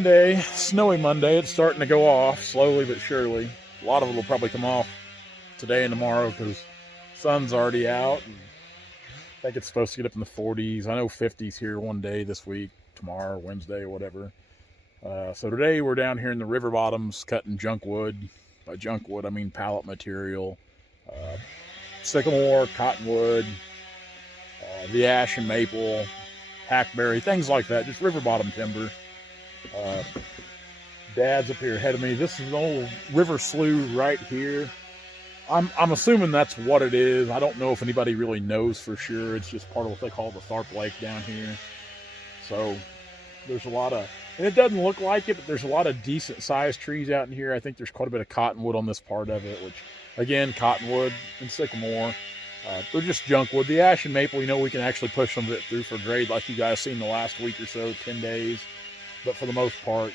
Monday, snowy Monday. It's starting to go off slowly but surely. A lot of it will probably come off today and tomorrow because the sun's already out. And I think it's supposed to get up in the 40s. I know 50s here one day this week, tomorrow, Wednesday, or whatever. So today we're down here in the river bottoms cutting junk wood. By junk wood, I mean pallet material. Sycamore, cottonwood, the ash and maple, hackberry, things like that. Just river bottom timber. Dad's up here ahead of me. This is an old river slough right here. I'm assuming that's what it is. I don't know if anybody really knows for sure. It's just part of what they call the Tharp Lake down here. So there's a lot of, and it doesn't look like it, but there's a lot of decent sized trees out in here. I think there's quite a bit of cottonwood on this part of it, which again, cottonwood and sycamore. They're just junk wood. The ash and maple, we can actually push some of it through for grade like you guys seen the last week or so, 10 days. But for the most part,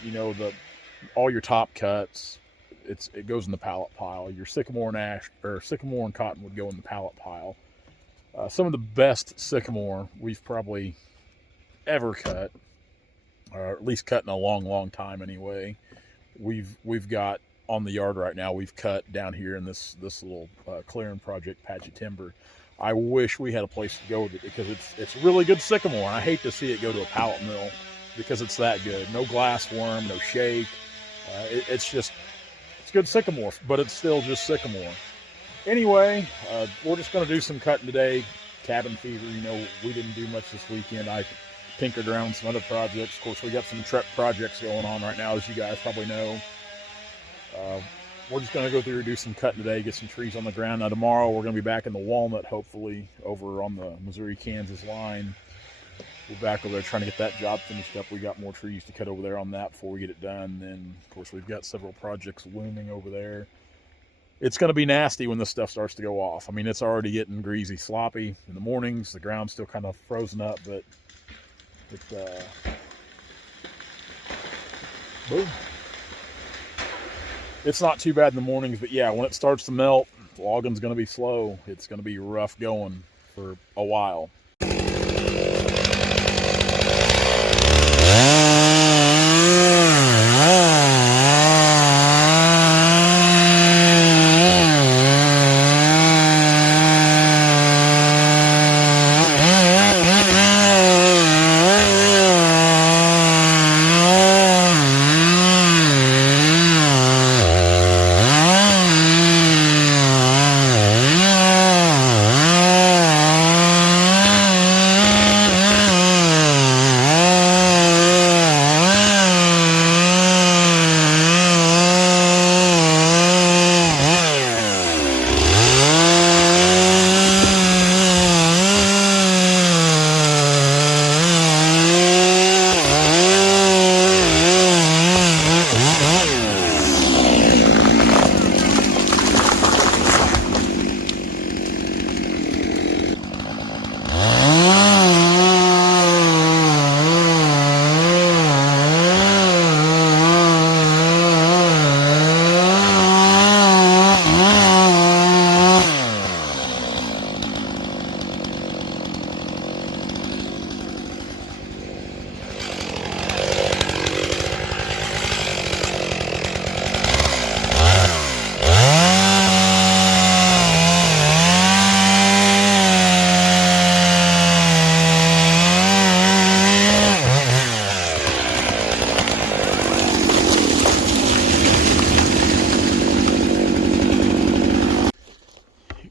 all your top cuts, it goes in the pallet pile. Your sycamore and ash, or sycamore and cottonwood go in the pallet pile. Some of the best sycamore we've probably ever cut, or at least cut in a long, long time anyway. We've got on the yard right now. We've cut down here in this little clearing project patch of timber. I wish we had a place to go with it because it's really good sycamore. And I hate to see it go to a pallet mill because it's that good. No glass worm, no shake. It's good sycamore, but it's still just sycamore. Anyway, we're just going to do some cutting today. Cabin fever, we didn't do much this weekend. I tinkered around with some other projects. Of course, we got some truck projects going on right now, as you guys probably know. We're just going to go through and do some cutting today, get some trees on the ground. Now, tomorrow, we're going to be back in the Walnut, hopefully, over on the Missouri-Kansas line. We're back over there trying to get that job finished up. We got more trees to cut over there on that before we get it done. Then, of course, we've got several projects looming over there. It's going to be nasty when this stuff starts to go off. I mean, it's already getting greasy, sloppy in the mornings. The ground's still kind of frozen up, but boom. It's not too bad in the mornings, but yeah, when it starts to melt, logging's going to be slow. It's going to be rough going for a while.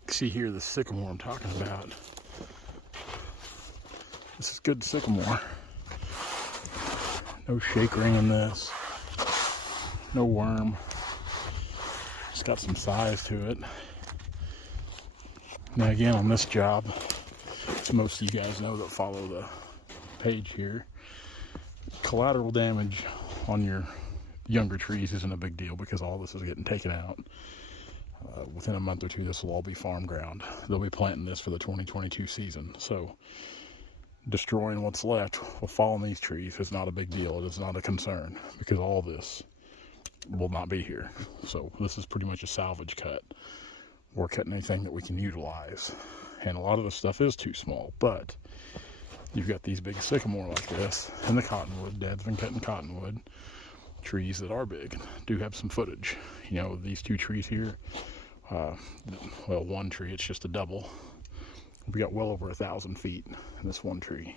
See here the sycamore I'm talking about. This is good sycamore. No shake ring in this. No worm. It's got some size to it. Now again, on this job, as most of you guys know that follow the page here, collateral damage on your younger trees isn't a big deal because all this is getting taken out. Within a month or two, this will all be farm ground. They'll be planting this for the 2022 season. So destroying what's left with falling these trees is not a big deal. It is not a concern because all this will not be here. So this is pretty much a salvage cut. We're cutting anything that we can utilize. And a lot of the stuff is too small, but you've got these big sycamore like this and the cottonwood. Dad's been cutting cottonwood. trees that are big do have some footage. You know, these two trees here, well, one tree, it's just a double. We got well over 1,000 feet in this one tree.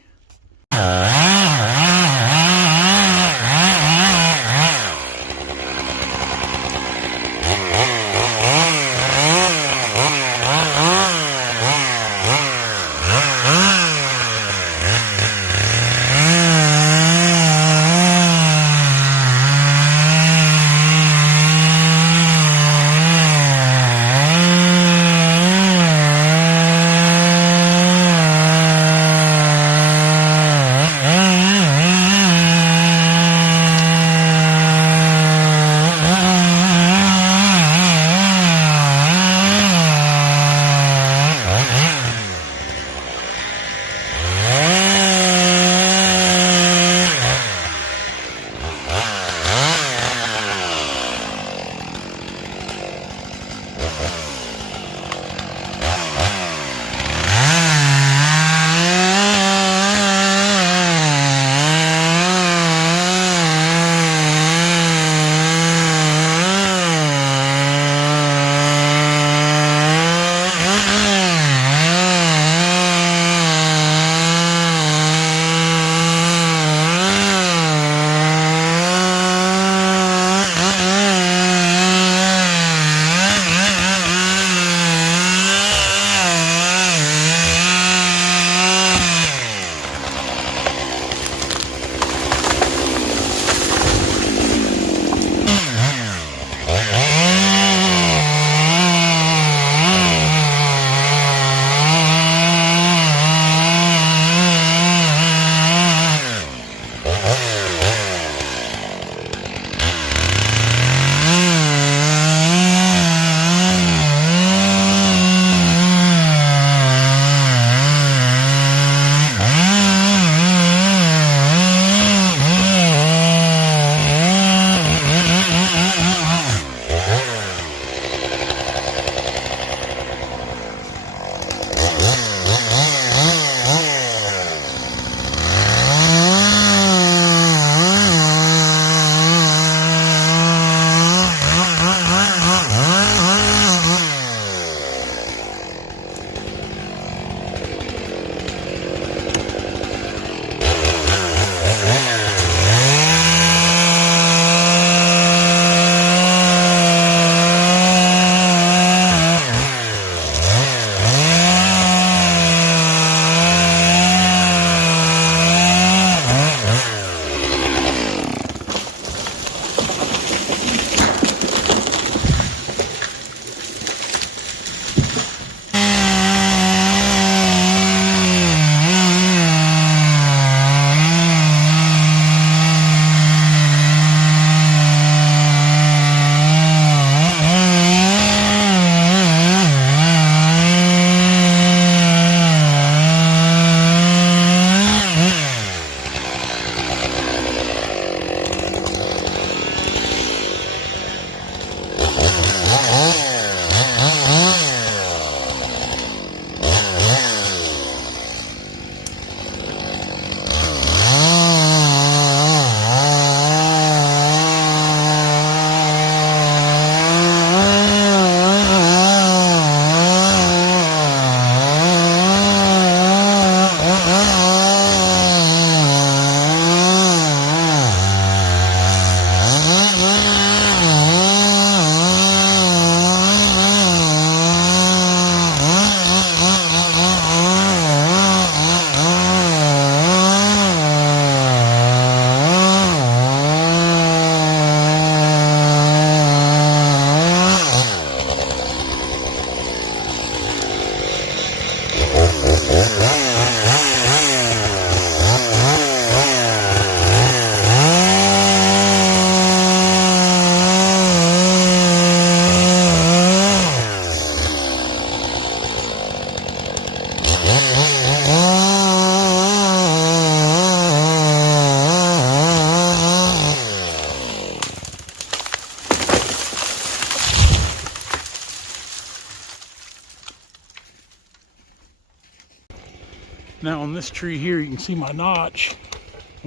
Now on this tree here, you can see my notch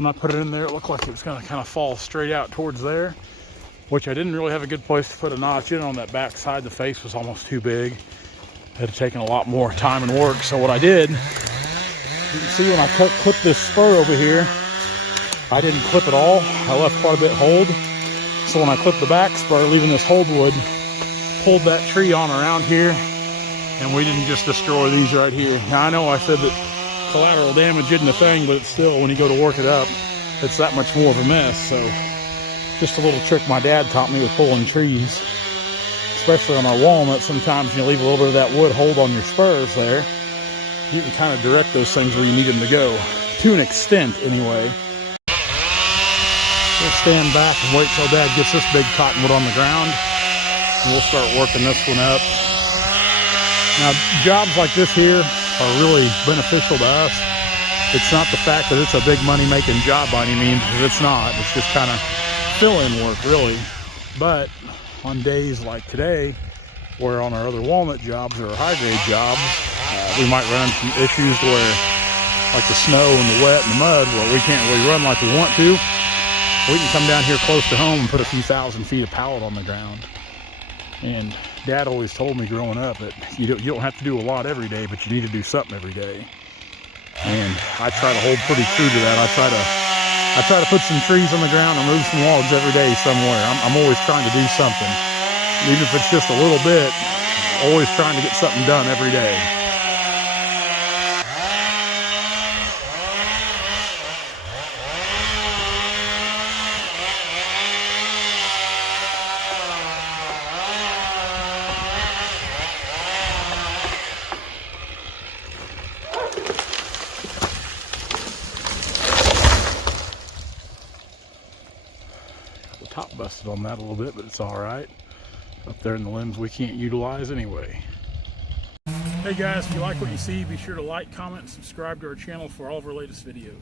When I put it in there, it looked like it was going to kind of fall straight out towards there, which I didn't really have a good place to put a notch in on that back side. The face was almost too big. It had taken a lot more time and work. So what I did, you can see when I clipped this spur over here, I didn't clip it all. I left quite a bit hold. So when I clipped the back spur, leaving this hold wood, pulled that tree on around here, and we didn't just destroy these right here. Now I know I said that collateral damage isn't a thing, but it's still, when you go to work it up, it's that much more of a mess. So just a little trick my dad taught me with pulling trees, especially on our walnuts. Sometimes you leave a little bit of that wood hold on your spurs there. You can kind of direct those things where you need them to go, to an extent anyway. We'll stand back and wait till Dad gets this big cottonwood on the ground, and we'll start working this one up. Now, jobs like this here are really beneficial to us. It's not the fact that it's a big money-making job by any means, because it's not. It's just kind of fill-in work, really. But on days like today, where on our other walnut jobs or high-grade jobs, we might run into issues where, like the snow and the wet and the mud, where we can't really run like we want to. We can come down here close to home and put a few thousand feet of pallet on the ground. And Dad always told me growing up that you don't have to do a lot every day, but you need to do something every day. And I try to hold pretty true to that. I try to put some trees on the ground and move some logs every day somewhere. I'm always trying to do something, even if it's just a little bit. Always trying to get something done every day. Top busted on that a little bit, but it's all right. Up there in the limbs we can't utilize anyway. Hey guys, if you like what you see, be sure to like, comment, and subscribe to our channel for all of our latest videos.